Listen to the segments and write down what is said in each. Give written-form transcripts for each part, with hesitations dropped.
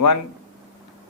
1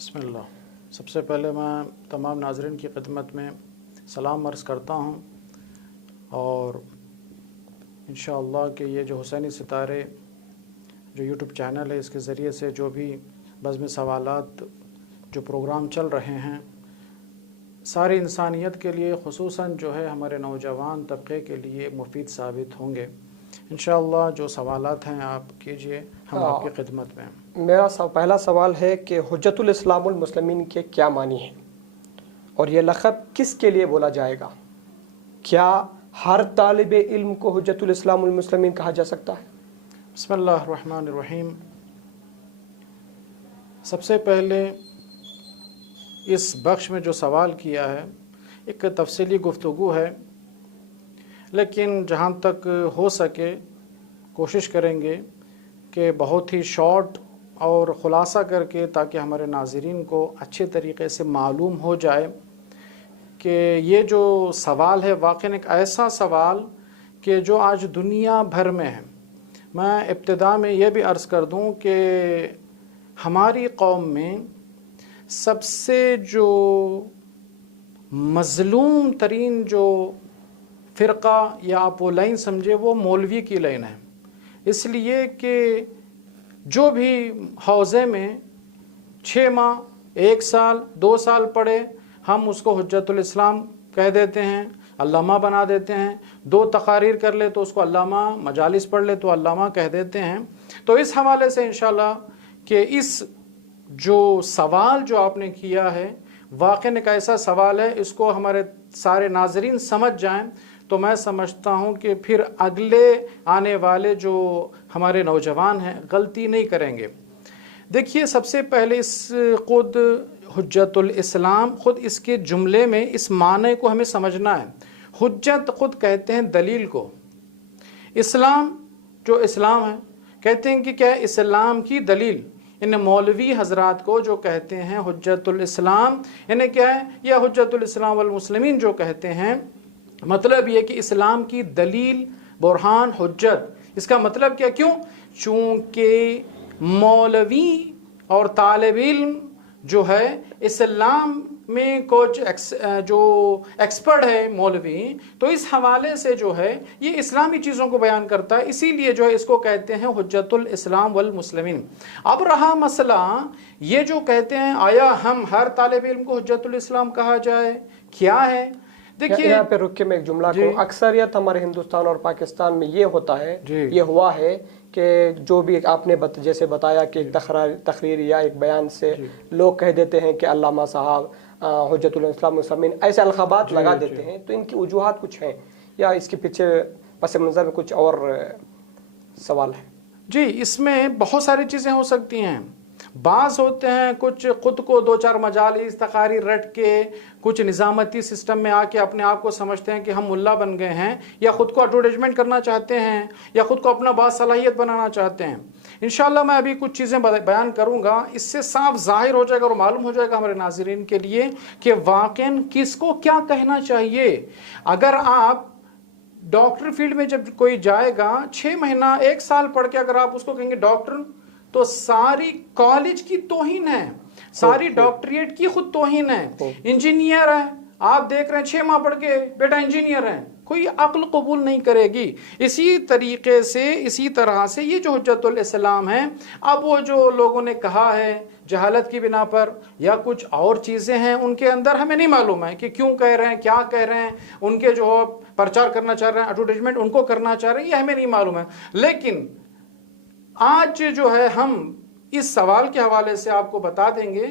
بسم اللہ. سب سے پہلے میں تمام ناظرین کی خدمت میں سلام عرض کرتا ہوں، اور انشاءاللہ کہ یہ جو حسینی ستارے جو یوٹیوب چینل ہے، اس کے ذریعے سے جو بھی بزم سوالات جو پروگرام چل رہے ہیں، ساری انسانیت کے لیے، خصوصاً جو ہے ہمارے نوجوان طبقے کے لیے مفید ثابت ہوں گے. انشاءاللہ جو سوالات ہیں آپ کیجئے، ہم آپ کی خدمت میں ہیں. میرا پہلا سوال ہے کہ حجت الاسلام المسلمین کے کیا معنی ہیں، اور یہ لقب کس کے لیے بولا جائے گا؟ کیا ہر طالب علم کو حجت الاسلام المسلمین کہا جا سکتا ہے؟ بسم اللہ الرحمن الرحیم. سب سے پہلے اس بخش میں جو سوال کیا ہے ایک تفصیلی گفتگو ہے، لیکن جہاں تک ہو سکے کوشش کریں گے کہ بہت ہی شارٹ اور خلاصہ کر کے، تاکہ ہمارے ناظرین کو اچھے طریقے سے معلوم ہو جائے کہ یہ جو سوال ہے واقعاً ایک ایسا سوال کہ جو آج دنیا بھر میں ہے. میں ابتدا میں یہ بھی عرض کر دوں کہ ہماری قوم میں سب سے جو مظلوم ترین جو فرقہ یا آپ وہ لائن سمجھے، وہ مولوی کی لائن ہے. اس لیے کہ جو بھی حوزے میں 6 ماہ، 1 سال، 2 سال پڑھے، ہم اس کو حجت الاسلام کہہ دیتے ہیں، علامہ بنا دیتے ہیں. 2 تقاریر کر لے تو اس کو علامہ، مجالس پڑھ لے تو علامہ کہہ دیتے ہیں. تو اس حوالے سے انشاءاللہ کہ اس جو سوال جو آپ نے کیا ہے واقعاً ایک ایسا سوال ہے، اس کو ہمارے سارے ناظرین سمجھ جائیں تو میں سمجھتا ہوں کہ پھر اگلے آنے والے جو ہمارے نوجوان ہیں غلطی نہیں کریں گے. دیکھیے، سب سے پہلے اس خود حجت الاسلام، خود اس کے جملے میں اس معنی کو ہمیں سمجھنا ہے. حجت خود کہتے ہیں دلیل کو، اسلام جو اسلام ہے کہتے ہیں کہ کیا ہے؟ اسلام کی دلیل. ان مولوی حضرات کو جو کہتے ہیں حجت الاسلام، یعنی کیا ہے؟ یا حجت الاسلام والمسلمین جو کہتے ہیں، مطلب یہ کہ اسلام کی دلیل، برہان، حجت. اس کا مطلب کیا؟ کیوں؟ چونکہ مولوی اور طالب علم جو ہے اسلام میں کچھ جو ایکسپرٹ ہے مولوی، تو اس حوالے سے جو ہے یہ اسلامی چیزوں کو بیان کرتا ہے، اسی لیے جو ہے اس کو کہتے ہیں حجت الاسلام والمسلمین. اب رہا مسئلہ یہ جو کہتے ہیں آیا ہم ہر طالب علم کو حجت الاسلام کہا جائے، کیا ہے؟ دیکھیے یہاں پہ رک کے میں ایک جملہ کو، اکثریت ہمارے ہندوستان اور پاکستان میں یہ ہوتا ہے، یہ ہوا ہے کہ جو بھی آپ نے جیسے بتایا کہ ایک تقریر یا ایک بیان سے لوگ کہہ دیتے ہیں کہ علامہ صاحب، حجت الاسلام مسلمین، ایسے القابات لگا دیتے ہیں. تو ان کی وجوہات کچھ ہیں یا اس کے پیچھے پس منظر میں کچھ اور سوال ہے؟ جی، اس میں بہت ساری چیزیں ہو سکتی ہیں. بعض ہوتے ہیں کچھ خود کو 2-4 مجالس تقاریر رٹ کے کچھ نظامتی سسٹم میں آ کے اپنے آپ کو سمجھتے ہیں کہ ہم ملا بن گئے ہیں، یا خود کو ایڈورٹائزمنٹ کرنا چاہتے ہیں، یا خود کو اپنا باصلاحیت بنانا چاہتے ہیں. انشاءاللہ میں ابھی کچھ چیزیں بیان کروں گا، اس سے صاف ظاہر ہو جائے گا اور معلوم ہو جائے گا ہمارے ناظرین کے لیے کہ واقعاً کس کو کیا کہنا چاہیے. اگر آپ ڈاکٹر فیلڈ میں جب کوئی جائے گا 6 مہینہ 1 سال پڑھ کے اگر آپ اس کو کہیں گے ڈاکٹر، تو ساری کالج کی توہین ہے، ساری ڈاکٹریٹ کی خود توہین ہے. انجینئر ہے، آپ دیکھ رہے ہیں 6 ماہ پڑھ کے بیٹا انجینئر ہے، کوئی عقل قبول نہیں کرے گی. اسی طریقے سے، اسی طرح سے یہ جو حجت الاسلام ہے، اب وہ جو لوگوں نے کہا ہے جہالت کی بنا پر یا کچھ اور چیزیں ہیں ان کے اندر، ہمیں نہیں معلوم ہے کہ کیوں کہہ رہے ہیں، کیا کہہ رہے ہیں، ان کے جو پرچار کرنا چاہ رہے ہیں، ایڈورٹائزمنٹ ان کو کرنا چاہ رہے ہیں، یہ ہمیں نہیں معلوم ہے. لیکن آج جو ہے ہم اس سوال کے حوالے سے آپ کو بتا دیں گے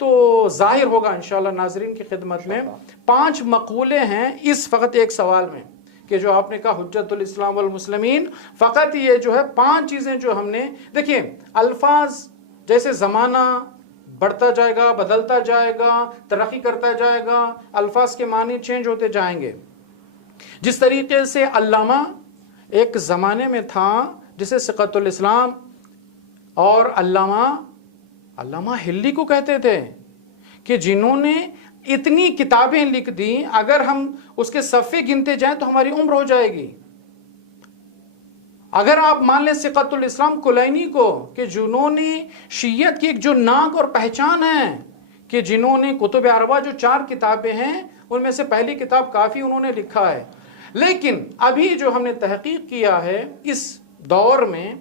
تو ظاہر ہوگا انشاءاللہ ناظرین کی خدمت میں. 5 مقولے ہیں اس فقط ایک سوال میں کہ جو آپ نے کہا حجت الاسلام والمسلمین، فقط یہ جو ہے 5 چیزیں جو ہم نے، دیکھیں الفاظ جیسے زمانہ بڑھتا جائے گا، بدلتا جائے گا، ترقی کرتا جائے گا، الفاظ کے معنی چینج ہوتے جائیں گے. جس طریقے سے علامہ ایک زمانے میں تھا جسے ثقت الاسلام، اور علامہ ہلی کو کہتے تھے کہ جنہوں نے اتنی کتابیں لکھ دی، اگر ہم اس کے صفحے گنتے جائیں تو ہماری عمر ہو جائے گی. اگر آپ مان لیں ثقت الاسلام کلینی کو کہ جنہوں نے شیعت کی ایک جو ناک اور پہچان ہے کہ جنہوں نے کتب اربع جو 4 کتابیں ہیں ان میں سے پہلی کتاب کافی انہوں نے لکھا ہے، لیکن ابھی جو ہم نے تحقیق کیا ہے اس دور میں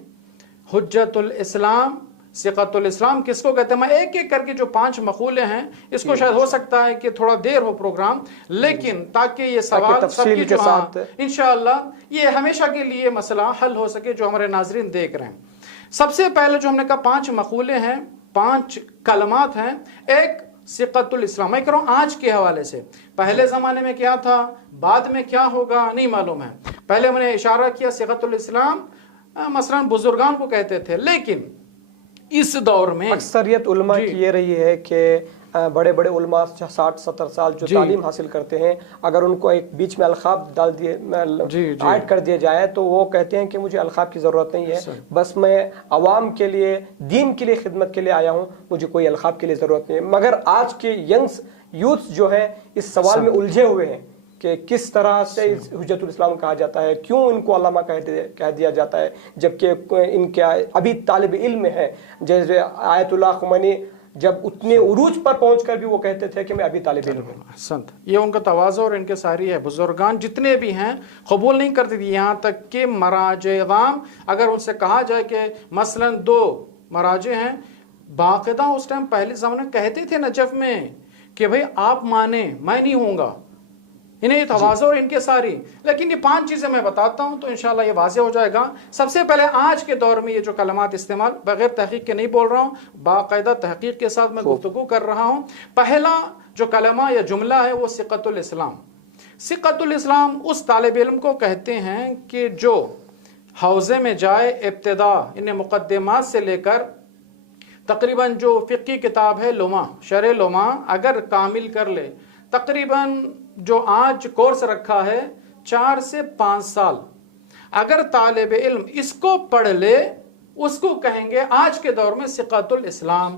حجت الاسلام، ثقۃ الاسلام کس کو کہتے ہیں، میں ایک ایک کر کے جو 5 مقولے ہیں اس کو شاید ہو سکتا ہے کہ تھوڑا دیر ہو پروگرام، لیکن تاکہ یہ سوال سب کی جو انشاءاللہ یہ ہمیشہ کے لیے مسئلہ حل ہو سکے جو ہمارے ناظرین دیکھ رہے ہیں۔ سب سے پہلے جو ہم نے کہا 5 مقولے ہیں، 5 کلمات ہیں۔ ایک ثقۃ الاسلام، میں کہہ رہا ہوں آج کے حوالے سے، پہلے زمانے میں کیا تھا، بعد میں کیا ہوگا نہیں معلوم ہے۔ پہلے میں نے اشارہ کیا ثقۃ الاسلام مثلا بزرگان کو کہتے تھے، لیکن اس دور میں اکثریت علماء کی یہ رہی ہے کہ بڑے بڑے علماء 60-70 سال جو تعلیم حاصل کرتے ہیں، اگر ان کو ایک بیچ میں القاب ڈال دیے ایڈ کر دیا جائے تو وہ کہتے ہیں کہ مجھے القاب کی ضرورت نہیں ہے، بس میں عوام کے لیے، دین کے لیے خدمت کے لیے آیا ہوں، مجھے کوئی القاب کے لیے ضرورت نہیں ہے۔ مگر آج کے یوتھ جو ہے اس سوال میں الجھے ہوئے ہیں کہ کس طرح سے حجت الاسلام کہا جاتا ہے، کیوں ان کو علامہ کہہ دیا جاتا ہے، جبکہ ان کے ابھی طالب علم ہے۔ جیسے آیت اللہ خمینی جب اتنے عروج پر پہنچ کر بھی وہ کہتے تھے کہ میں ابھی طالب علم ہوں۔ یہ ان کا تواضع اور ان کے ساری ہے، بزرگان جتنے بھی ہیں قبول نہیں کرتے تھے، یہاں تک کہ مراجع عام اگر ان سے کہا جائے کہ مثلا 2 مراجع ہیں، باقاعدہ اس ٹائم پہلے زمانے کہتے تھے نجف میں کہ بھئی آپ مانیں، میں نہیں ہوں گا، انہیں یہ تواضع اور ان کے ساری۔ لیکن یہ 5 چیزیں میں بتاتا ہوں تو انشاءاللہ یہ واضح ہو جائے گا۔ سب سے پہلے آج کے دور میں یہ جو کلمات استعمال، بغیر تحقیق کے نہیں بول رہا ہوں، باقاعدہ تحقیق کے ساتھ میں گفتگو کر رہا ہوں۔ پہلا جو کلمہ یا جملہ ہے وہ ثقۃ الاسلام۔ ثقۃ الاسلام اس طالب علم کو کہتے ہیں کہ جو حوزے میں جائے، ابتدا انہیں مقدمات سے لے کر تقریباً جو فقہی کتاب ہے لمع، شرح لمع اگر کامل کر لے، تقریباً جو آج کورس رکھا ہے 4 سے 5 سال، اگر طالب علم اس کو پڑھ لے اس کو کہیں گے آج کے دور میں ثقۃ الاسلام،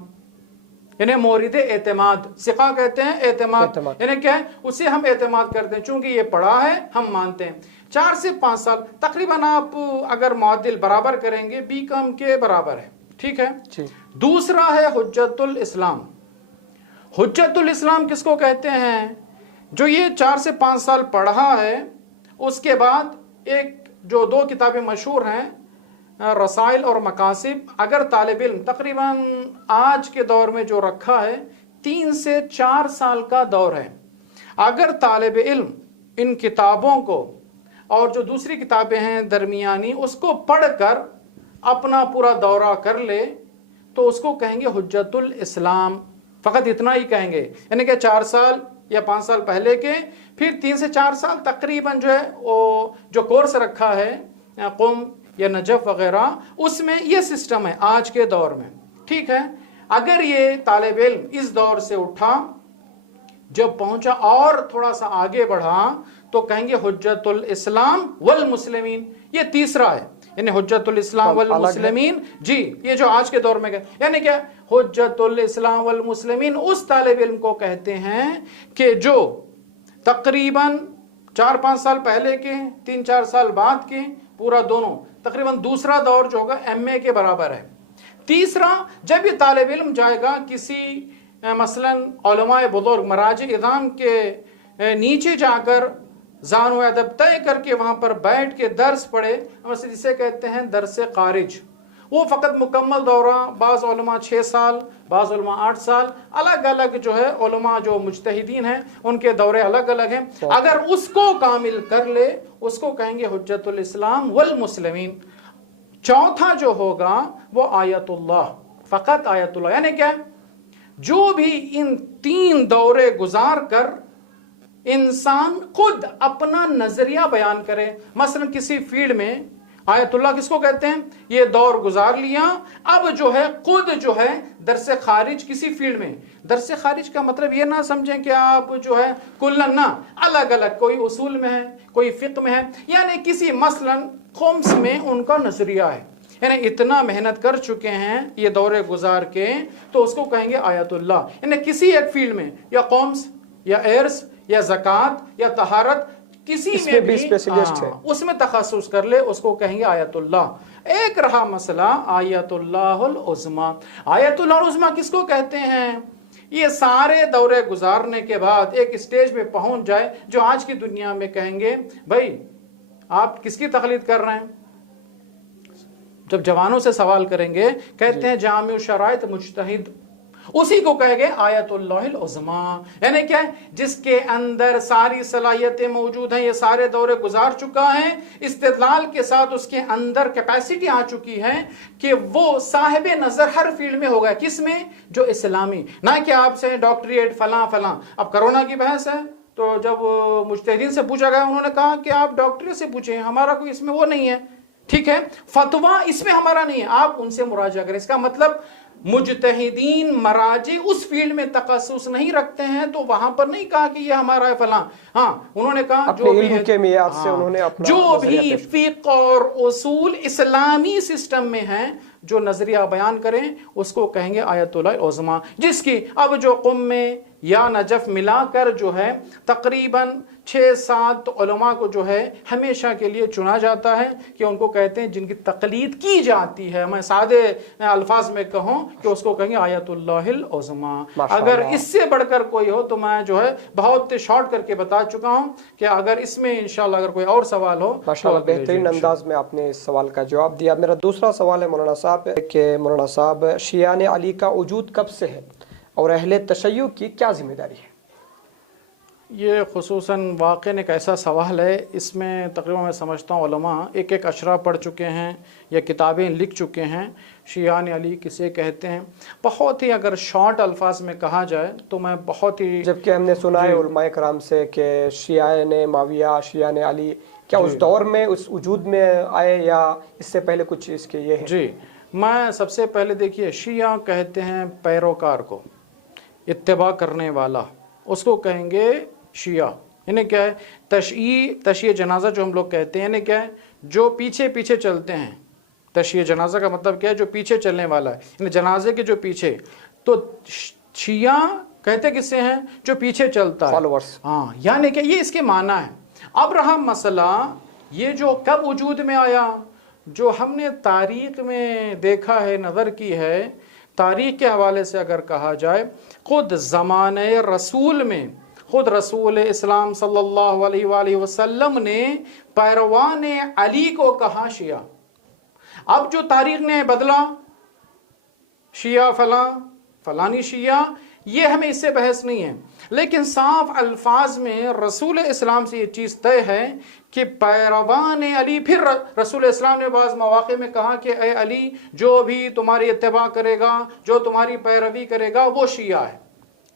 یعنی مورد اعتماد۔ ثقہ کہتے ہیں اعتماد، یعنی کیا ہے، اسے ہم اعتماد کرتے ہیں، چونکہ یہ پڑھا ہے ہم مانتے ہیں۔ 4 سے 5 سال تقریباً آپ اگر معدل برابر کریں گے BCom کے برابر ہے، ٹھیک ہے۔ دوسرا ہے حجت الاسلام۔ حجت الاسلام کس کو کہتے ہیں، جو یہ 4 سے 5 سال پڑھا ہے، اس کے بعد ایک جو 2 کتابیں مشہور ہیں رسائل اور مقاصد، اگر طالب علم تقریباً آج کے دور میں جو رکھا ہے 3 سے 4 سال کا دور ہے، اگر طالب علم ان کتابوں کو اور جو دوسری کتابیں ہیں درمیانی اس کو پڑھ کر اپنا پورا دورہ کر لے تو اس کو کہیں گے حجت الاسلام، فقط اتنا ہی کہیں گے، یعنی کہ 4 سال یا 5 سال پہلے کے، پھر 3 سے 4 سال تقریباً جو ہے وہ جو کورس رکھا ہے قم یا نجف وغیرہ، اس میں یہ سسٹم ہے آج کے دور میں، ٹھیک ہے۔ اگر یہ طالب علم اس دور سے اٹھا، جب پہنچا اور تھوڑا سا آگے بڑھا تو کہیں گے حجت الاسلام والمسلمین، یہ تیسرا ہے، یعنی حجت الاسلام والمسلمین، جی یہ جو آج کے دور میں گئے، یعنی کیا حجت الاسلام والمسلمین اس طالب علم کو کہتے ہیں کہ جو تقریباً 4-5 سال پہلے کے، 3-4 سال بعد کے، پورا دونوں تقریباً دوسرا دور جو ہوگا MA کے برابر ہے۔ تیسرا، جب یہ طالب علم جائے گا کسی مثلاً علماء بزرگ مراجع اعظام کے نیچے جا کر زان و ادب طے کر کے وہاں پر بیٹھ کے درس پڑھے، مثلا جسے کہتے ہیں درس خارج، وہ فقط مکمل دورہ، بعض علماء 6 سال، بعض علماء 8 سال، الگ الگ جو ہے علماء جو مجتہدین ہیں ان کے دورے الگ الگ ہیں، اگر اس کو کامل کر لے اس کو کہیں گے حجت الاسلام والمسلمین۔ چوتھا جو ہوگا وہ آیت اللہ، فقط آیت اللہ، یعنی کیا، جو بھی ان 3 دورے گزار کر انسان خود اپنا نظریہ بیان کرے، مثلا کسی فیلڈ میں آیت اللہ کس کو کہتے ہیں، یہ دور گزار لیا، اب جو ہے خود جو ہے درس خارج کسی فیلڈ میں، درس خارج کا مطلب یہ نہ سمجھیں کہ آپ جو ہے کلن، نہ، الگ الگ، کوئی اصول میں ہے، کوئی فقہ میں ہے، یعنی کسی مثلا خمس میں ان کا نظریہ ہے، یعنی اتنا محنت کر چکے ہیں یہ دورے گزار کے، تو اس کو کہیں گے آیت اللہ، یعنی کسی ایک فیلڈ میں، یا قومس یا ایرس یا زکوٰۃ یا طہارت، کسی میں بھی اس میں تخصص کر لے اس کو کہیں گے آیت اللہ۔ ایک رہا مسئلہ آیت اللہ العظمیٰ۔ آیت اللہ العظمیٰ کس کو کہتے ہیں، یہ سارے دورے گزارنے کے بعد ایک سٹیج پہ پہنچ جائے جو آج کی دنیا میں کہیں گے بھائی آپ کس کی تقلید کر رہے ہیں؟ جب جوانوں سے سوال کریں گے کہتے ہیں جامع شرائط مجتہد، اسی کو کہے گے آیت اللہ العظمی، یعنی کیا ہے؟ جس کے اندر ساری صلاحیتیں موجود ہیں، یہ سارے دورے گزار چکا ہے، استدلال کے ساتھ اس کے اندر کیپیسٹی آ چکی ہے کہ وہ صاحب نظر ہر فیلڈ میں ہوگا۔ کس میں؟ جو اسلامی، نہ کہ آپ سے ڈاکٹریٹ فلاں فلاں۔ اب کرونا کی بحث ہے تو جب مجتہدین سے پوچھا گیا انہوں نے کہا کہ آپ ڈاکٹریٹ سے پوچھیں، ہمارا کوئی اس میں وہ نہیں ہے، ٹھیک ہے، فتویٰ اس میں ہمارا نہیں ہے، آپ ان سے مراجعہ کریں۔ اس کا مطلب مجتہدین مراجع اس فیلڈ میں تخصص نہیں رکھتے ہیں تو وہاں پر نہیں کہا کہ یہ ہمارا ہے فلاں، ہاں انہوں نے کہا جو بھی ہے کے معیار سے انہوں نے اپنا جو بھی فقہ اور اصول اسلامی سسٹم میں ہیں جو نظریہ بیان کریں اس کو کہیں گے آیت اللہ العظمی، جس کی اب جو قم میں یا نجف ملا کر جو ہے تقریباً 6-7 علماء کو جو ہے ہمیشہ کے لیے چنا جاتا ہے کہ ان کو کہتے ہیں جن کی تقلید کی جاتی ہے، میں سادے الفاظ میں کہوں کہ اس کو کہیں گے آیت اللہ العظمی۔ اگر اس سے بڑھ کر کوئی ہو تو میں جو ہے بہت شارٹ کر کے بتا چکا ہوں کہ اگر اس میں انشاءاللہ اگر کوئی اور سوال ہو ماشاءاللہ بہترین انداز میں آپ نے اس سوال کا جواب دیا۔ میرا دوسرا سوال ہے مولانا صاحب کہ مولانا صاحب شیعان علی کا وجود کب سے ہے اور اہل تشیع کی کیا ذمہ داری ہے؟ یہ خصوصاً واقعاً ایک ایسا سوال ہے، اس میں تقریباً میں سمجھتا ہوں علماء ایک اشرا پڑھ چکے ہیں یا کتابیں لکھ چکے ہیں شیعان علی کسے کہتے ہیں۔ بہت ہی اگر شارٹ الفاظ میں کہا جائے تو میں بہت ہی، جبکہ ہم نے سنا ہے علماء کرام سے کہ شیعان معاویہ شیعان علی کیا اس دور میں اس وجود میں آئے یا اس سے پہلے کچھ اس کے یہ ہے؟ جی میں سب سے پہلے دیکھیے شیعہ کہتے ہیں پیروکار کو، اتباع کرنے والا، اس کو کہیں گے شیعہ۔ یعنی کیا ہے؟ تشیع جنازہ جو ہم لوگ کہتے ہیں، یعنی کیا ہے؟ جو پیچھے پیچھے چلتے ہیں۔ تشیع جنازہ کا مطلب کیا ہے؟ جو پیچھے چلنے والا ہے، یعنی جنازے کے جو پیچھے۔ تو شیعہ کہتے کسے ہیں؟ جو پیچھے چلتا ہے، فالوورز۔ ہاں، یعنی کہ یہ اس کے معنی ہے۔ اب رہا مسئلہ یہ جو کب وجود میں آیا، جو ہم نے تاریخ میں دیکھا ہے، نظر کی ہے، تاریخ کے حوالے سے اگر کہا جائے، خود زمانہ رسول میں خود رسول اسلام صلی اللہ علیہ وآلہ وسلم نے پیروان علی کو کہا شیعہ۔ اب جو تاریخ نے بدلا، شیعہ فلاں فلانی شیعہ، یہ ہمیں اس سے بحث نہیں ہے، لیکن صاف الفاظ میں رسول اسلام سے یہ چیز طے ہے کہ پیروان علی۔ پھر رسول اسلام نے بعض مواقع میں کہا کہ اے علی جو بھی تمہاری اتباع کرے گا، جو تمہاری پیروی کرے گا وہ شیعہ ہے،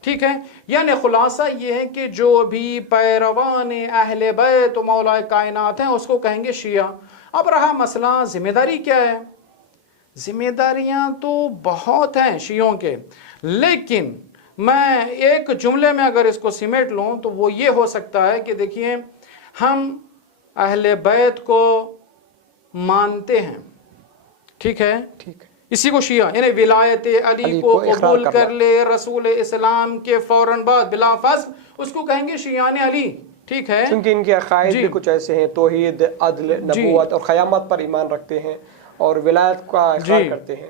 ٹھیک ہے۔ یعنی خلاصہ یہ ہے کہ جو بھی پیروان اہل بیت و مولا کائنات ہیں اس کو کہیں گے شیعہ۔ اب رہا مسئلہ ذمہ داری کیا ہے؟ ذمہ داریاں تو بہت ہیں شیعوں کے، لیکن میں ایک جملے میں اگر اس کو سمیٹ لوں تو وہ یہ ہو سکتا ہے کہ دیکھیے ہم اہل بیت کو مانتے ہیں، ٹھیک ہے، اسی کو شیعہ، یعنی ولایت علی کو قبول کر لے رسول اسلام کے فوراً بعد بلا فصل، اس کو کہیں گے شیعان علی، ٹھیک ہے، کیونکہ ان کے عقائد بھی کچھ ایسے ہیں، توحید، عدل، نبوت اور قیامت پر ایمان رکھتے ہیں اور ولایت کا اقرار کرتے ہیں۔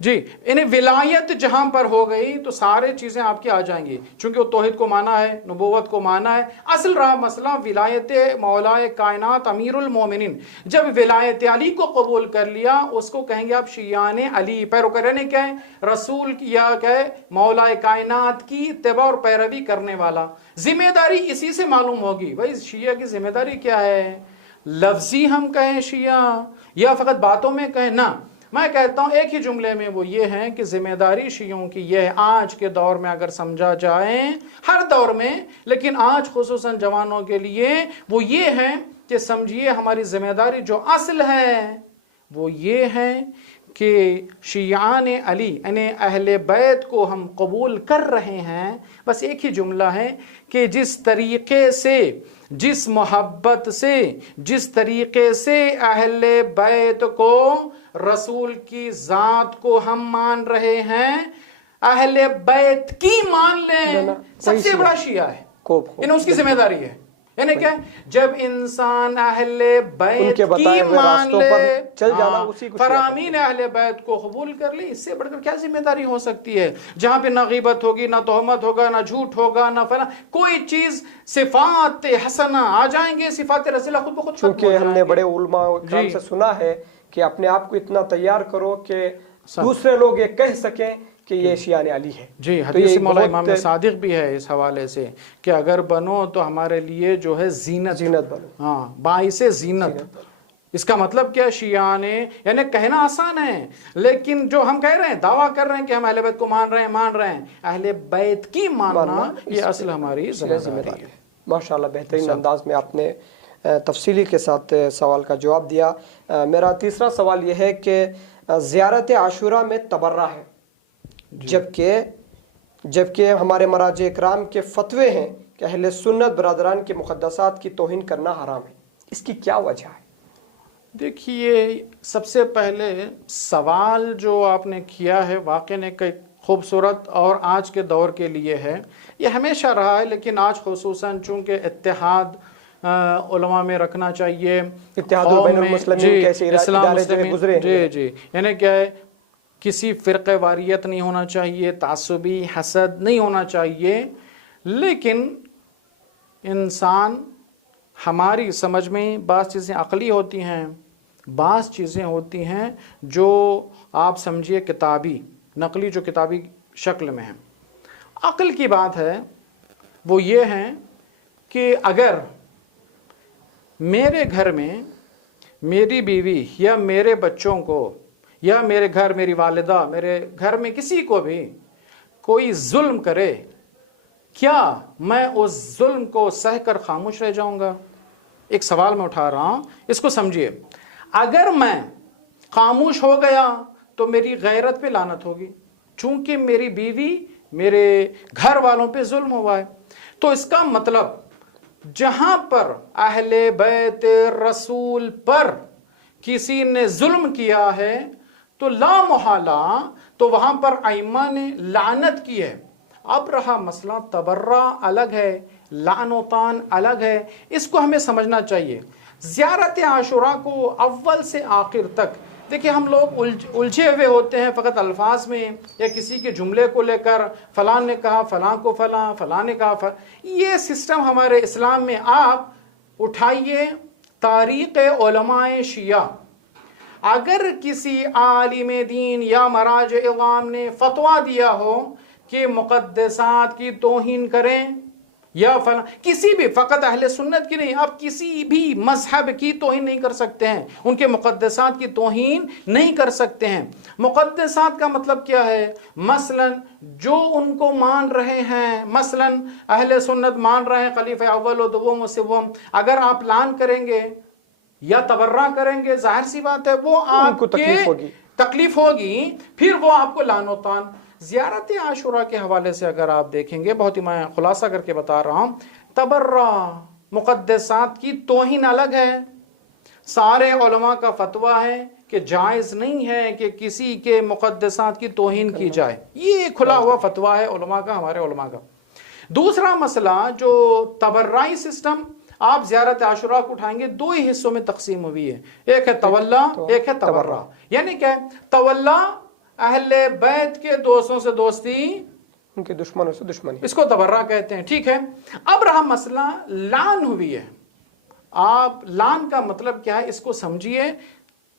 جی، یعنی ولایت جہاں پر ہو گئی تو سارے چیزیں آپ کی آ جائیں گی، چونکہ وہ توحید کو مانا ہے، نبوت کو مانا ہے۔ اصل رہا مسئلہ ولایت مولا کائنات امیر المومنین، جب ولایت علی کو قبول کر لیا اس کو کہیں گے آپ شیعان علی، پیروکار نے کیا ہے؟ رسول یا کیا ہے؟ مولا کائنات کی اتباع اور پیروی کرنے والا۔ ذمہ داری اسی سے معلوم ہوگی بھائی شیعہ کی ذمہ داری کیا ہے۔ لفظی ہم کہیں شیعہ یا فقط باتوں میں کہیں؟ نہ، میں کہتا ہوں ایک ہی جملے میں وہ یہ ہے کہ ذمہ داری شیعوں کی یہ ہے، آج کے دور میں اگر سمجھا جائے، ہر دور میں لیکن آج خصوصاً جوانوں کے لیے وہ یہ ہے کہ سمجھیے ہماری ذمہ داری جو اصل ہے وہ یہ ہے کہ شیعان علی یعنی اہل بیت کو ہم قبول کر رہے ہیں۔ بس ایک ہی جملہ ہے کہ جس طریقے سے، جس محبت سے، جس طریقے سے اہل بیت کو، رسول کی ذات کو ہم مان رہے ہیں، اہل بیت کی مان لیں، سب سے بڑا شیعہ ہے، یعنی اس کی ذمہ داری ہے۔ یعنی کہ جب انسان اہل بیت کے بتائے کی ہوئے مان راستوں لے، پر چل جانا، اسی کو فرامین اہل بیت کو قبول کر لے، اس سے بڑھ کر کیا ذمہ داری ہو سکتی ہے؟ جہاں پہ نہ غیبت ہوگی، نہ تہمت ہوگا، نہ جھوٹ ہوگا، نہ فلاں کوئی چیز، صفات حسنہ آ جائیں گے، صفات رسولہ خود بخود ختم ہو چونکہ ہم جائیں نے گے۔ بڑے علماء کرام سے سنا ہے کہ اپنے آپ کو اتنا تیار کرو کہ دوسرے لوگ یہ کہہ سکیں کہ یہ شیعہ علی ہے۔ جی، تو حدیث یہ مولا بہت امام صادق بھی ہے اس حوالے سے کہ اگر بنو تو ہمارے لیے جو ہے زینت بنو، ہاں، باعث زینت۔ اس کا مطلب کیا؟ شیعہ نے، یعنی کہنا آسان ہے لیکن جو ہم کہہ رہے ہیں، دعویٰ کر رہے ہیں کہ ہم اہل بیت کو مان رہے ہیں، اہل بیت کی ماننا یہ اصل ہماری ذمہ داری ہے۔ ماشاءاللہ بہترین انداز میں آپ نے تفصیلی کے ساتھ سوال کا جواب دیا۔ میرا تیسرا سوال یہ ہے کہ زیارت عاشوراء میں تبرہ ہے، جبکہ ہمارے مراجع اکرام کے فتوے ہیں کہ اہل سنت برادران کے مقدسات کی توہین کرنا حرام ہے، اس کی کیا وجہ ہے؟ دیکھیے، سب سے پہلے سوال جو آپ نے کیا ہے واقعی ایک خوبصورت اور آج کے دور کے لیے ہے، یہ ہمیشہ رہا ہے لیکن آج خصوصاً چونکہ اتحاد علماء میں رکھنا چاہیے، اتحاد بین المسلمین کیسے ادارے جو گزرے ہیں، جی یعنی کیا ہے، کسی فرقہ واریت نہیں ہونا چاہیے، تعصبی حسد نہیں ہونا چاہیے، لیکن انسان، ہماری سمجھ میں بعض چیزیں عقلی ہوتی ہیں، بعض چیزیں ہوتی ہیں جو آپ سمجھیے کتابی، نقلی، جو کتابی شکل میں ہیں۔ عقل کی بات ہے وہ یہ ہے کہ اگر میرے گھر میں میری بیوی یا میرے بچوں کو یا میرے گھر میری والدہ، میرے گھر میں کسی کو بھی کوئی ظلم کرے، کیا میں اس ظلم کو سہ کر خاموش رہ جاؤں گا؟ ایک سوال میں اٹھا رہا ہوں، اس کو سمجھیے۔ اگر میں خاموش ہو گیا تو میری غیرت پہ لعنت ہوگی، چونکہ میری بیوی، میرے گھر والوں پہ ظلم ہوا ہے۔ تو اس کا مطلب جہاں پر اہل بیت رسول پر کسی نے ظلم کیا ہے تو لا محالہ تو وہاں پر ائمہ نے لعنت کی ہے۔ اب رہا مسئلہ تبرہ الگ ہے، لعن و طعن الگ ہے، اس کو ہمیں سمجھنا چاہیے۔ زیارت عاشوراء کو اول سے آخر تک، دیکھیں ہم لوگ الجھے ہوئے ہوتے ہیں فقط الفاظ میں یا کسی کے جملے کو لے کر، فلاں نے کہا فلاں کو فلاں، فلاں نے کہا فلاں۔ یہ سسٹم ہمارے اسلام میں آپ اٹھائیے تاریخ علماء شیعہ، اگر کسی عالم دین یا مراجع اعلام نے فتویٰ دیا ہو کہ مقدسات کی توہین کریں یا فلاں، کسی بھی، فقط اہل سنت کی نہیں، آپ کسی بھی مذہب کی توہین نہیں کر سکتے ہیں، ان کے مقدسات کی توہین نہیں کر سکتے ہیں۔ مقدسات کا مطلب کیا ہے؟ مثلا جو ان کو مان رہے ہیں، مثلا اہل سنت مان رہے ہیں خلیفہ اول و دوم و سوم، اگر آپ لعن کریں گے یا تبرہ کریں گے، ظاہر سی بات ہے وہ آپ کو تکلیف ہوگی، پھر وہ آپ کو لعن و طعن۔ زیارت عاشوراء کے حوالے سے اگر آپ دیکھیں گے، بہت ہی میں خلاصہ کر کے بتا رہا ہوں، تبرہ، مقدسات کی توہین الگ ہے۔ سارے علماء کا فتویٰ ہے کہ جائز نہیں ہے کہ کسی کے مقدسات کی توہین کی جائے، یہ کھلا ہوا فتویٰ ہے علماء کا، ہمارے علماء کا۔ دوسرا مسئلہ جو تبرعی سسٹم، آپ زیارت عاشوراء کو اٹھائیں گے، دو ہی حصوں میں تقسیم ہوئی ہے، ایک ہے تولا، ایک ہے تبرع۔ یعنی کیا ہے؟ تولا اہل بیت کے دوستوں سے دوستی، ان کے دشمنوں سے دشمنی، اس کو تبرع کہتے ہیں، ٹھیک ہے۔ اب رہا مسئلہ لعن ہوئی ہے، آپ لعن کا مطلب کیا ہے اس کو سمجھیے،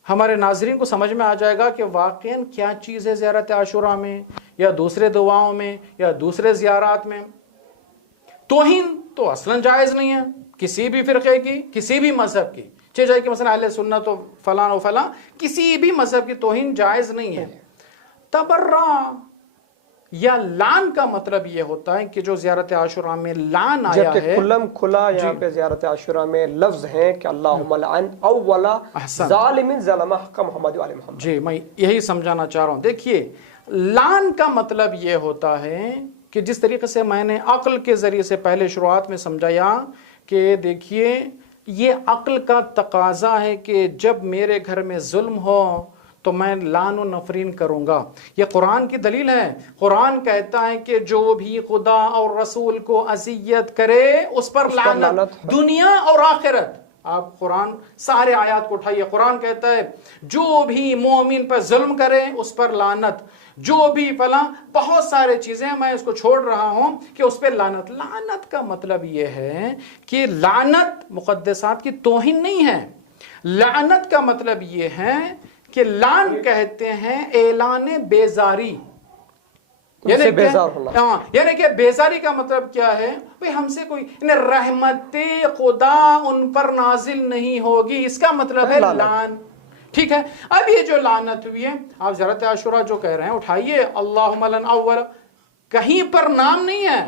ہمارے ناظرین کو سمجھ میں آ جائے گا کہ واقعاً کیا چیز ہے زیارت عاشوراء میں یا دوسرے دعاؤں میں یا دوسرے زیارات میں۔ توہین تو اصلاً جائز نہیں ہے کسی بھی فرقے کی، کسی بھی مذہب کی، چاہے کہ مثلا اہل سنت و فلاں، کسی بھی مذہب کی توہین جائز نہیں ہے۔ تبرع یا لعن کا مطلب یہ ہوتا ہے کہ جو زیارت عاشوراء میں لعن آیا ہے، جبکہ کھلم کھلا یہاں پہ زیارت عاشوراء میں لفظ ہیں کہ اللہم لعن اولا ظالم ظلم حق محمد و آل محمد۔ جی، میں یہی سمجھانا چاہ رہا ہوں۔ دیکھیے، لعن کا مطلب یہ ہوتا ہے کہ جس طریقے سے میں نے عقل کے ذریعے سے پہلے شروعات میں سمجھایا کہ دیکھیے یہ عقل کا تقاضا ہے کہ جب میرے گھر میں ظلم ہو تو میں لعن و نفرین کروں گا. یہ قرآن کی دلیل ہے. قرآن کہتا ہے کہ جو بھی خدا اور رسول کو اذیت کرے اس پر لعنت دنیا اور آخرت. آپ قرآن سارے آیات کو اٹھائیے. قرآن کہتا ہے جو بھی مومن پر ظلم کرے اس پر لعنت, جو بھی فلاں, بہت سارے چیزیں میں اس کو چھوڑ رہا ہوں کہ اس پہ لعنت. لعنت کا مطلب یہ ہے کہ لعنت مقدسات کی توہین نہیں ہے. لعنت کا مطلب یہ ہے کہ لعن کہتے ہیں اعلان بیزاری, یعنی کہ بیزاری کا مطلب کیا ہے, ہم سے کوئی رحمت خدا ان پر نازل نہیں ہوگی, اس کا مطلب ہے لعن. ٹھیک ہے. اب یہ جو لعنت ہوئی ہے, آپ زیارت عاشورہ جو کہہ رہے ہیں اٹھائیے, اللہم لن اول, کہیں پر نام نہیں ہے.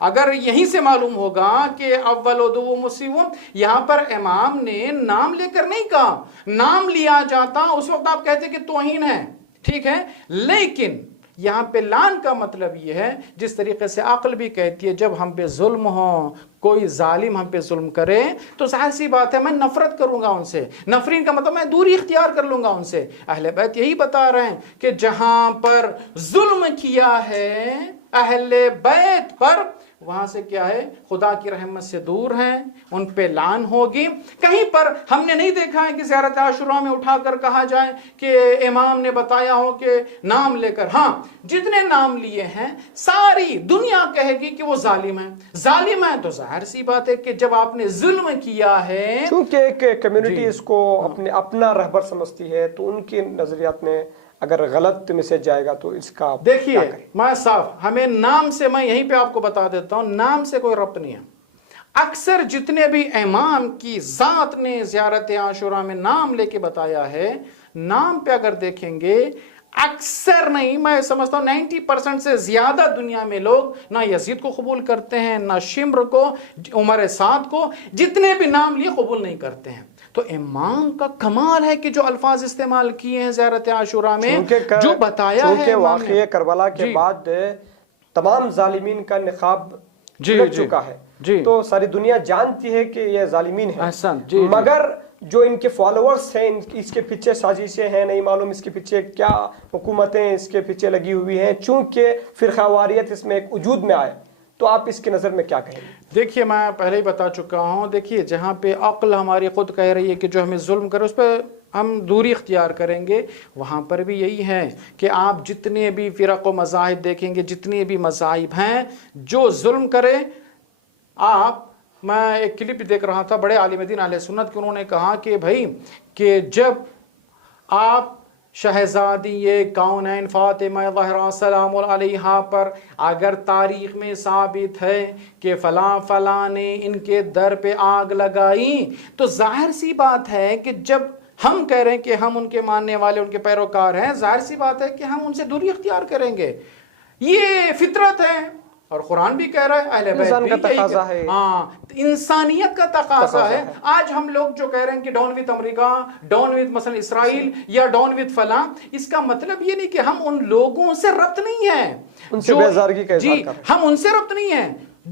اگر یہیں سے معلوم ہوگا کہ اول و دو مسیحوں, یہاں پر امام نے نام لے کر نہیں کہا. نام لیا جاتا اس وقت آپ کہتے کہ توہین ہے, ٹھیک ہے. لیکن یہاں پہ لعن کا مطلب یہ ہے, جس طریقے سے عقل بھی کہتی ہے جب ہم پہ ظلم ہو, کوئی ظالم ہم پہ ظلم کرے تو ظاہر سی بات ہے میں نفرت کروں گا ان سے. نفرین کا مطلب میں دوری اختیار کر لوں گا ان سے. اہل بیت یہی بتا رہے ہیں کہ جہاں پر ظلم کیا ہے اہل بیت پر, وہاں سے کیا ہے, خدا کی رحمت سے دور ہیں, ان پہ لعن ہوگی. کہیں پر ہم نے نہیں دیکھا ہے کہ زیارت عاشورہ میں اٹھا کر کہا جائے کہ امام نے بتایا ہو کہ نام لے کر. ہاں, جتنے نام لیے ہیں ساری دنیا کہے گی کہ وہ ظالم ہے. ظالم ہے تو ظاہر سی بات ہے کہ جب آپ نے ظلم کیا ہے, چونکہ ایک کمیونٹی اس کو اپنا رہبر سمجھتی ہے, تو ان کے نظریات میں اگر غلط میسج جائے گا تو اس کا دیکھیے میں صاف, ہمیں نام سے, میں یہیں پہ آپ کو بتا دیتا ہوں, نام سے کوئی ربط نہیں ہے. اکثر جتنے بھی امام کی ذات نے زیارت عاشورہ میں نام لے کے بتایا ہے, نام پہ اگر دیکھیں گے اکثر نہیں, میں سمجھتا ہوں 90% سے زیادہ دنیا میں لوگ نہ یزید کو قبول کرتے ہیں, نہ شمر کو, عمر سعد کو, جتنے بھی نام لیے قبول نہیں کرتے ہیں. تو امام کا کمال ہے کہ جو الفاظ استعمال کیے ہیں زیارت عاشورہ میں, جو بتایا ہے واقعہ کربلا کے بعد تمام ظالمین کا نقاب لگ چکا ہے, تو ساری دنیا جانتی ہے کہ یہ ظالمین ہیں. مگر جو ان کے فالوورز ہیں, اس کے پیچھے سازشیں ہیں, نہیں معلوم اس کے پیچھے کیا حکومتیں اس کے پیچھے لگی ہوئی ہیں, چونکہ فرقہ واریت اس میں ایک وجود میں آئے. تو آپ اس کی نظر میں کیا کہیں گے؟ دیکھیے میں پہلے ہی بتا چکا ہوں, دیکھیے جہاں پہ عقل ہماری خود کہہ رہی ہے کہ جو ہمیں ظلم کرے اس پہ ہم دوری اختیار کریں گے, وہاں پر بھی یہی ہے کہ آپ جتنے بھی فرق و مذاہب دیکھیں گے, جتنے بھی مذاہب ہیں, جو ظلم کرے آپ, میں ایک کلپ دیکھ رہا تھا بڑے عالم دین اہل سنت کے, انہوں نے کہا کہ بھائی کہ جب آپ شہزادی کونین فاطمہ زہرا سلام علیہا پر اگر تاریخ میں ثابت ہے کہ فلاں فلاں نے ان کے در پہ آگ لگائی, تو ظاہر سی بات ہے کہ جب ہم کہہ رہے ہیں کہ ہم ان کے ماننے والے, ان کے پیروکار ہیں, ظاہر سی بات ہے کہ ہم ان سے دوری اختیار کریں گے. یہ فطرت ہے, اور قرآن بھی کہہ رہا ہے, اہل بیت انسان کا تقاضا ہے, ہاں انسانیت کا تقاضا ہے. آج ہم لوگ جو کہہ رہے ہیں کہ down with America, down with مثلا اسرائیل, یا ڈاؤن وتھ فلاں, اس کا مطلب یہ نہیں کہ ہم ان لوگوں سے ربط نہیں ہے, ان سے بیزارگی کا اظہار کر رہے ہیں. ہم ان سے ربط نہیں ہے.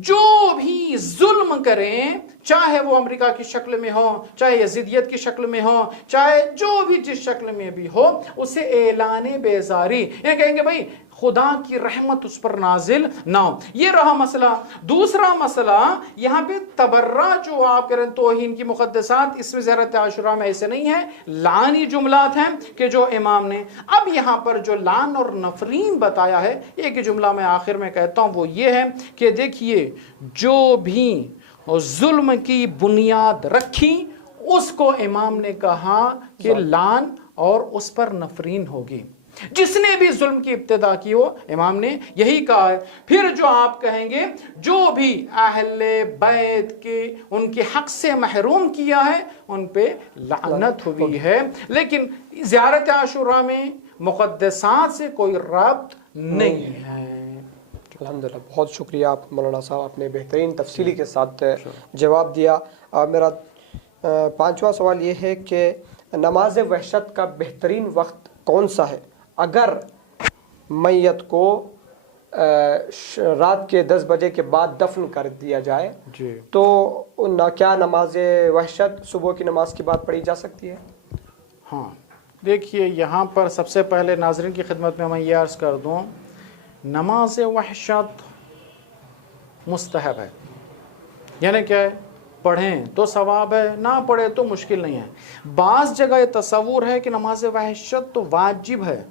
جو بھی ظلم کریں, چاہے وہ امریکہ کی شکل میں ہو, چاہے یزیدیت کی شکل میں ہو, چاہے جو بھی جس شکل میں بھی ہو, اسے اعلان بیزاری, یہ کہیں گے بھائی خدا کی رحمت اس پر نازل نہ ہو. یہ رہا مسئلہ. دوسرا مسئلہ یہاں پہ تبرہ جو آپ کہہ رہے ہیں توہین کی مقدسات, اس میں زیارت عاشورہ میں ایسے نہیں ہے, لعنی جملات ہیں کہ جو امام نے. اب یہاں پر جو لعن اور نفرین بتایا ہے, ایک جملہ میں آخر میں کہتا ہوں, وہ یہ ہے کہ دیکھیے جو بھی ظلم کی بنیاد رکھی اس کو امام نے کہا کہ لعن اور اس پر نفرین ہوگی. جس نے بھی ظلم کی ابتدا کی ہو, امام نے یہی کہا ہے. پھر جو آپ کہیں گے جو بھی اہل بیت کے ان کے حق سے محروم کیا ہے, ان پہ لعنت ہوئی ہے. لیکن زیارت عاشورہ میں مقدسات سے کوئی ربط نہیں ہے. الحمدللہ, بہت شکریہ آپ مولانا صاحب, آپ نے بہترین تفصیلی کے ساتھ جواب دیا. میرا پانچواں سوال یہ ہے کہ نماز وحشت کا بہترین وقت کون سا ہے؟ اگر میت کو رات کے 10 بجے کے بعد دفن کر دیا جائے تو کیا نماز وحشت صبح کی نماز کے بعد پڑھی جا سکتی ہے؟ ہاں دیکھیے یہاں پر سب سے پہلے ناظرین کی خدمت میں یہ عرض کر دوں، نماز وحشت مستحب ہے، یعنی کیا ہے، پڑھیں تو ثواب ہے، نہ پڑھے تو مشکل نہیں ہے۔ بعض جگہ یہ تصور ہے کہ نماز وحشت تو واجب ہے،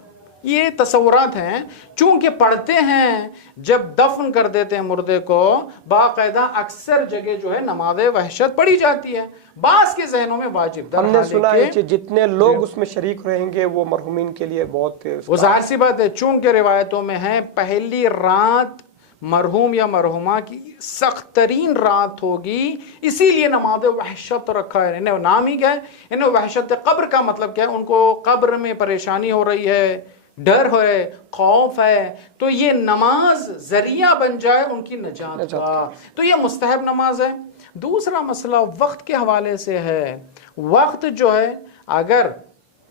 یہ تصورات ہیں، چونکہ پڑھتے ہیں جب دفن کر دیتے ہیں مردے کو، باقاعدہ اکثر جگہ جو ہے نماز وحشت پڑھی جاتی ہے، بعض کے ذہنوں میں واجب۔ ہم نے سنا ہے کہ جتنے لوگ اس میں شریک رہیں گے وہ مرحومین کے لیے بہت وہ ظاہر سی بات ہے، چونکہ روایتوں میں ہے پہلی رات مرحوم یا مرحومہ کی سخت ترین رات ہوگی، اسی لیے نماز وحشت رکھا ہے، انہیں نام ہی کیا ہے، انہیں وحشت قبر کا مطلب کیا ہے، ان کو قبر میں پریشانی ہو رہی ہے، ڈر ہے، خوف ہے، تو یہ نماز ذریعہ بن جائے ان کی نجات کا، تو یہ مستحب نماز ہے۔ دوسرا مسئلہ وقت کے حوالے سے ہے، وقت جو ہے اگر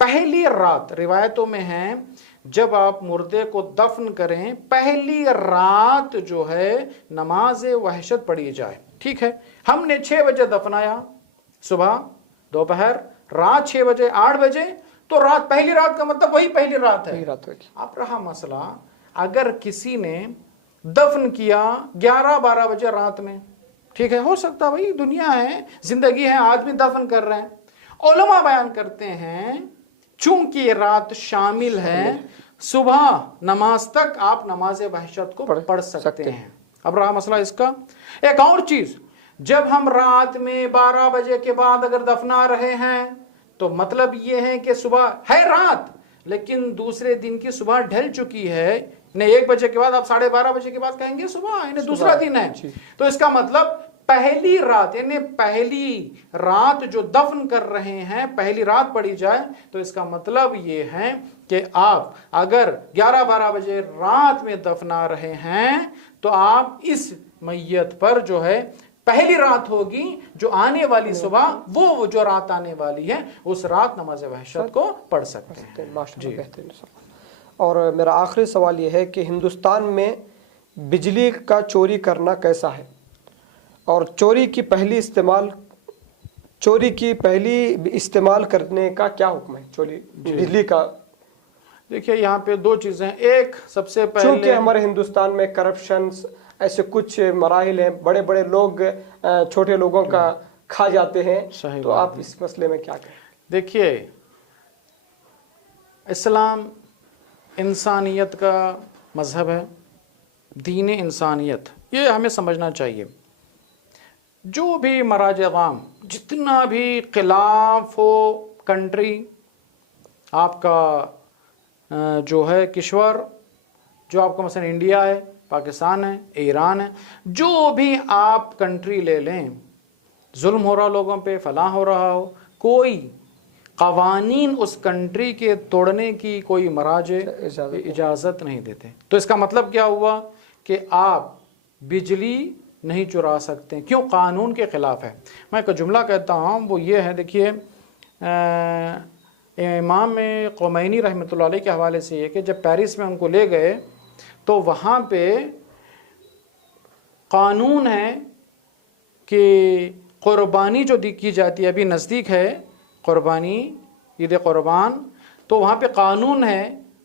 پہلی رات، روایتوں میں ہے جب آپ مردے کو دفن کریں پہلی رات جو ہے نماز وحشت پڑھی جائے، ٹھیک ہے، ہم نے 6 بجے دفنایا، صبح، دوپہر، رات 6 بجے، 8 بجے، تو رات، پہلی رات کا مطلب وہی پہلی رات ہے۔ اب رہا مسئلہ، اگر کسی نے دفن کیا 11-12 بجے رات میں، ٹھیک ہے، ہو سکتا بھائی دنیا ہے، زندگی ہے، آدمی دفن کر رہے ہیں، علماء بیان کرتے ہیں چونکہ یہ رات شامل ہے، صبح نماز تک آپ نماز وحشت کو پڑھ سکتے ہیں۔ اب رہا مسئلہ اس کا، ایک اور چیز، جب ہم رات میں 12 بجے کے بعد اگر دفنا رہے ہیں تو مطلب یہ ہے کہ صبح ہے رات لیکن دوسرے دن کی صبح ڈھل چکی ہے، نہیں 1 بجے کے بعد آپ 12:30 بجے کے بعد کہیں گے صبح، یعنی دوسرا دن ہے، تو اس کا مطلب پہلی رات، یعنی پہلی رات جو دفن کر رہے ہیں پہلی رات پڑھی جائے، تو اس کا مطلب یہ ہے کہ آپ اگر 11-12 بجے رات میں دفنا رہے ہیں تو آپ اس میت پر جو ہے پہلی رات ہوگی، جو آنے والی صبح وہ جو رات آنے والی ہے اس رات نماز وحشت کو پڑھ سکتے ہیں۔ جی، اور میرا آخری سوال یہ ہے کہ ہندوستان میں بجلی کا چوری کرنا کیسا ہے، اور چوری کی پہلی استعمال کرنے کا کیا حکم ہے، چوری بجلی کا؟ دیکھیے یہاں پہ 2 چیزیں، ایک سب سے پہلے چونکہ ہمارے ہندوستان میں کرپشنز ایسے کچھ مراحل ہیں، بڑے بڑے لوگ چھوٹے لوگوں کا کھا جاتے ہیں، تو آپ اس مسئلے میں کیا کہیں؟ دیکھیے اسلام انسانیت کا مذہب ہے، دین انسانیت، یہ ہمیں سمجھنا چاہیے۔ جو بھی مراجع عام، جتنا بھی خلاف ہو کنٹری، آپ کا جو ہے کشور، جو آپ کا مثلا انڈیا ہے، پاکستان ہے، ایران ہے، جو بھی آپ کنٹری لے لیں، ظلم ہو رہا لوگوں پہ، فلاں ہو رہا ہو، کوئی قوانین اس کنٹری کے توڑنے کی کوئی مراجع اجازت نہیں دیتے۔ تو اس کا مطلب کیا ہوا کہ آپ بجلی نہیں چرا سکتے، کیوں؟ قانون کے خلاف ہے۔ میں ایک جملہ کہتا ہوں، وہ یہ ہے، دیکھیے امام خمینی رحمۃ اللہ علیہ کے حوالے سے یہ کہ جب پیرس میں ان کو لے گئے تو وہاں پہ قانون ہے کہ قربانی جو کی جاتی ہے، ابھی نزدیک ہے قربانی، عید قربان، تو وہاں پہ قانون ہے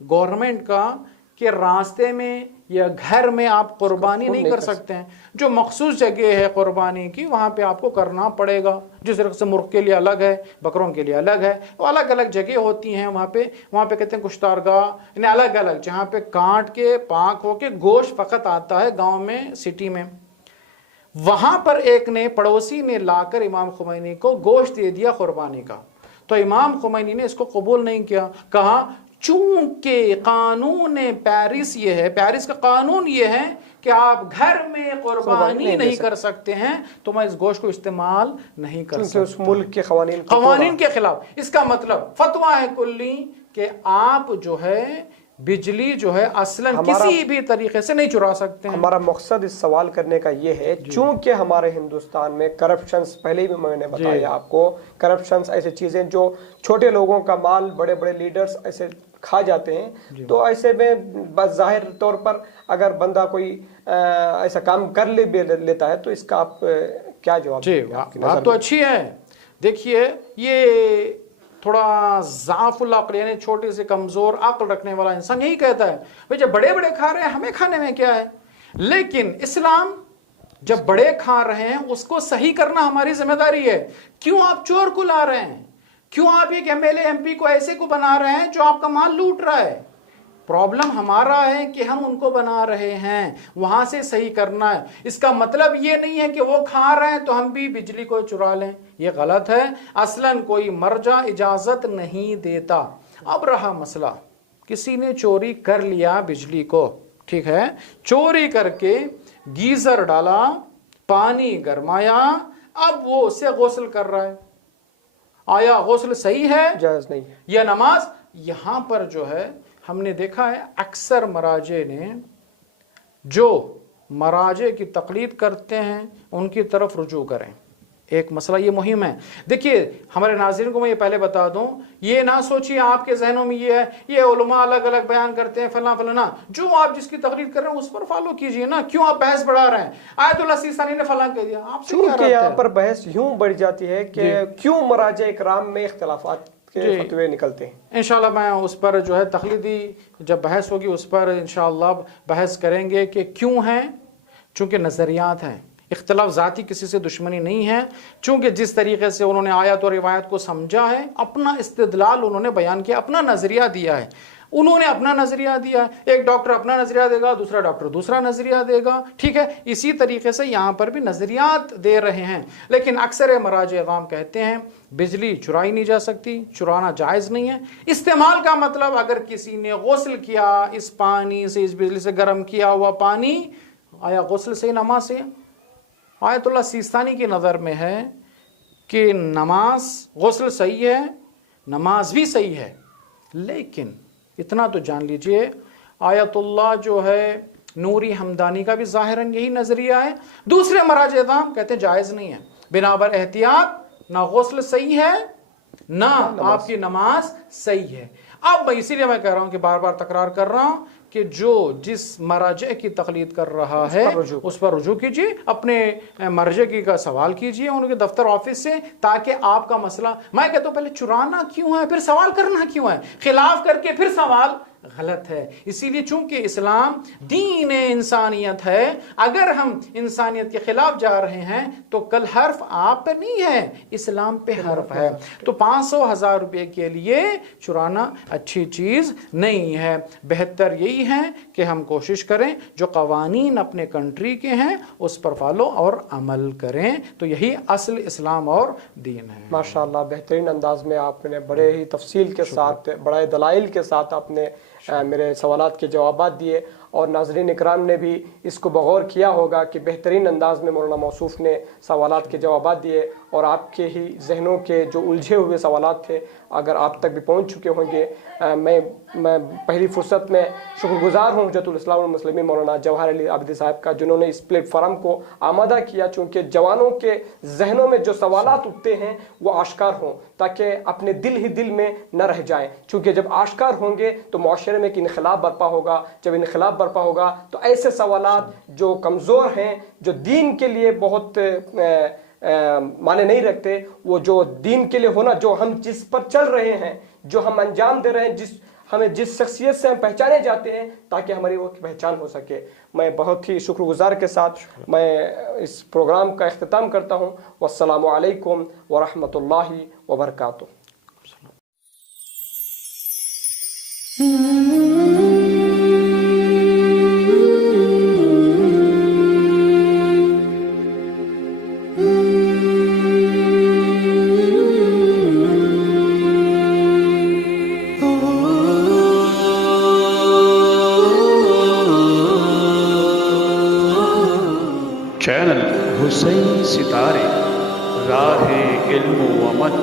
گورنمنٹ کا کہ راستے میں یا گھر میں آپ قربانی نہیں کر سکتے ہیں، جو مخصوص جگہ ہے قربانی کی وہاں پہ آپ کو کرنا پڑے گا، جس طرح سے مرغ کے لیے الگ ہے، بکروں کے لیے الگ ہے، وہ الگ الگ جگہ ہوتی ہیں، وہاں پہ کہتے ہیں کشتارگاہ، یعنی الگ الگ جہاں پہ کاٹ کے پاک ہو کے گوشت فقط آتا ہے، گاؤں میں، سٹی میں۔ وہاں پر ایک نے پڑوسی نے لا کر امام خمینی کو گوشت دے دیا قربانی کا، تو امام خمینی نے اس کو قبول نہیں کیا، کہا چونکہ قانون پیرس یہ ہے، پیرس کا قانون یہ ہے کہ آپ گھر میں قربانی نہیں کر سکتے ہیں، تو میں اس گوشت کو استعمال نہیں کر سکتا، اس ملک کے قوانین کے خلاف۔ اس کا مطلب فتویٰ ہے کلی کہ آپ جو ہے بجلی جو ہے اصلاً کسی بھی طریقے سے نہیں چرا سکتے ہیں۔ ہمارا مقصد اس سوال کرنے کا یہ ہے، چونکہ ہمارے ہندوستان میں کرپشنز، پہلے بھی میں نے بتایا آپ کو، کرپشنز ایسے چیزیں جو چھوٹے لوگوں کا مال بڑے بڑے لیڈرز ایسے کھا جاتے ہیں، تو ایسے میں بس ظاہر طور پر اگر بندہ کوئی ایسا کام کر لیتا ہے تو اس کا آپ کیا جواب؟ جی بات تو اچھی ہے۔ دیکھیے یہ تھوڑا ضعف العقل یعنی چھوٹی سی کمزور عقل رکھنے والا انسان یہی کہتا ہے بھئی جب بڑے بڑے کھا رہے ہیں ہمیں کھانے میں کیا ہے. لیکن اسلام جب بڑے کھا رہے ہیں اس کو صحیح کرنا ہماری ذمہ داری ہے. کیوں آپ چور کو لا رہے ہیں؟ کیوں آپ ایک M L A M P کو ایسے کو بنا رہے ہیں جو آپ کا مال لوٹ رہا ہے؟ پرابلم ہمارا ہے کہ ہم ان کو بنا رہے ہیں، وہاں سے صحیح کرنا ہے. اس کا مطلب یہ نہیں ہے کہ وہ کھا رہے ہیں تو ہم بھی بجلی کو چرا لیں، یہ غلط ہے. اصلاً کوئی مرجع اجازت نہیں دیتا. اب رہا مسئلہ، کسی نے چوری کر لیا بجلی کو، ٹھیک ہے، چوری کر کے گیزر ڈالا، پانی گرمایا، اب وہ اسے غسل کر رہا ہے. آیا غسل صحیح ہے؟ جائز نہیں. یہ نماز یہاں پر جو ہے ہم نے دیکھا ہے اکثر مراجع نے جو مراجع کی تقلید کرتے ہیں ان کی طرف رجوع کریں. ایک مسئلہ یہ مہم ہے. دیکھیے ہمارے ناظرین کو میں یہ پہلے بتا دوں، یہ نہ سوچیے آپ کے ذہنوں میں یہ ہے یہ علماء الگ الگ بیان کرتے ہیں فلاں فلاں، جو آپ جس کی تقلید کر رہے ہیں اس پر فالو کیجئے نا. کیوں آپ بحث بڑھا رہے ہیں؟ آیت اللہ سیستانی نے فلاں کہہ دیا، آپ سے کیا رابطہ ہے؟ یہاں پر بحث یوں بڑھ جاتی ہے کہ کیوں مراجع اکرام میں اختلافات کے فتوے نکلتے ہیں. انشاءاللہ میں اس پر جو ہے تقلیدی جب بحث ہوگی اس پر انشاءاللہ بحث کریں گے کہ کیوں ہیں. چونکہ نظریات ہیں، اختلاف ذاتی کسی سے دشمنی نہیں ہے. چونکہ جس طریقے سے انہوں نے آیات اور روایت کو سمجھا ہے، اپنا استدلال انہوں نے بیان کیا، اپنا نظریہ دیا ہے. انہوں نے اپنا نظریہ دیا ہے. ایک ڈاکٹر اپنا نظریہ دے گا، دوسرا ڈاکٹر دوسرا نظریہ دے گا، ٹھیک ہے. اسی طریقے سے یہاں پر بھی نظریات دے رہے ہیں. لیکن اکثر مراجع عوام کہتے ہیں بجلی چرائی نہیں جا سکتی، چرانا جائز نہیں ہے. استعمال کا مطلب اگر کسی نے غسل کیا اس پانی سے، اس بجلی سے گرم کیا ہوا پانی، آیا غسل سے نماز سے؟ آیت اللہ سیستانی کی نظر میں ہے کہ نماز غسل صحیح ہے، نماز بھی صحیح ہے. لیکن اتنا تو جان لیجئے آیت اللہ جو ہے نوری حمدانی کا بھی ظاہراً یہی نظریہ ہے. دوسرے مراجع عام کہتے ہیں جائز نہیں ہے. بنابر احتیاط نہ غسل صحیح ہے نہ آپ کی نماز صحیح ہے. اب اسی لیے میں کہہ رہا ہوں کہ بار بار تکرار کر رہا ہوں کہ جو جس مرجع کی تقلید کر رہا ہے اس پر رجوع کیجیے، اپنے مرجع کی کا سوال کیجیے ان کے دفتر آفس سے، تاکہ آپ کا مسئلہ، میں کہتا ہوں پہلے چرانا کیوں ہے پھر سوال کرنا کیوں ہے، خلاف کر کے پھر سوال غلط ہے. اسی لیے چونکہ اسلام دین انسانیت ہے، اگر ہم انسانیت کے خلاف جا رہے ہیں تو کل حرف آپ پہ نہیں ہے، اسلام پہ حرف ہے. تو 500,000 روپے کے لیے چرانا اچھی چیز نہیں ہے. بہتر یہی ہے کہ ہم کوشش کریں جو قوانین اپنے کنٹری کے ہیں اس پر فالو اور عمل کریں. تو یہی اصل اسلام اور دین ہے. ماشاءاللہ بہترین انداز میں آپ نے بڑے ہی تفصیل کے ساتھ، بڑے دلائل کے ساتھ آپ نے میرے سوالات کے جوابات دیے، اور ناظرین اکرام نے بھی اس کو بغور کیا ہوگا کہ بہترین انداز میں مولانا موصوف نے سوالات کے جوابات دیے، اور آپ کے ہی ذہنوں کے جو الجھے ہوئے سوالات تھے اگر آپ تک بھی پہنچ چکے ہوں گے. میں پہلی فرصت میں شکر گزار ہوں حجت الاسلام والمسلمین مولانا جواہر علی عابدی صاحب کا، جنہوں نے اس پلیٹ فارم کو آمادہ کیا، چونکہ جوانوں کے ذہنوں میں جو سوالات اٹھتے ہیں وہ آشکار ہوں، تاکہ اپنے دل ہی دل میں نہ رہ جائیں. چونکہ جب آشکار ہوں گے تو معاشرے میں ایک انقلاب برپا ہوگا. جب انقلاب برپا ہوگا تو ایسے سوالات جو کمزور ہیں، جو دین کے لیے بہت معنی نہیں رکھتے، وہ جو دین کے لیے ہونا، جو ہم جس پر چل رہے ہیں، جو ہم انجام دے رہے ہیں، ہمیں جس شخصیت سے ہم پہچانے جاتے ہیں، تاکہ ہماری وہ پہچان ہو سکے. میں بہت ہی شکر گزار کے ساتھ میں اس پروگرام کا اختتام کرتا ہوں. والسلام علیکم ورحمۃ اللہ وبرکاتہ. چینل حسین ستارے، راہ علم و عمل.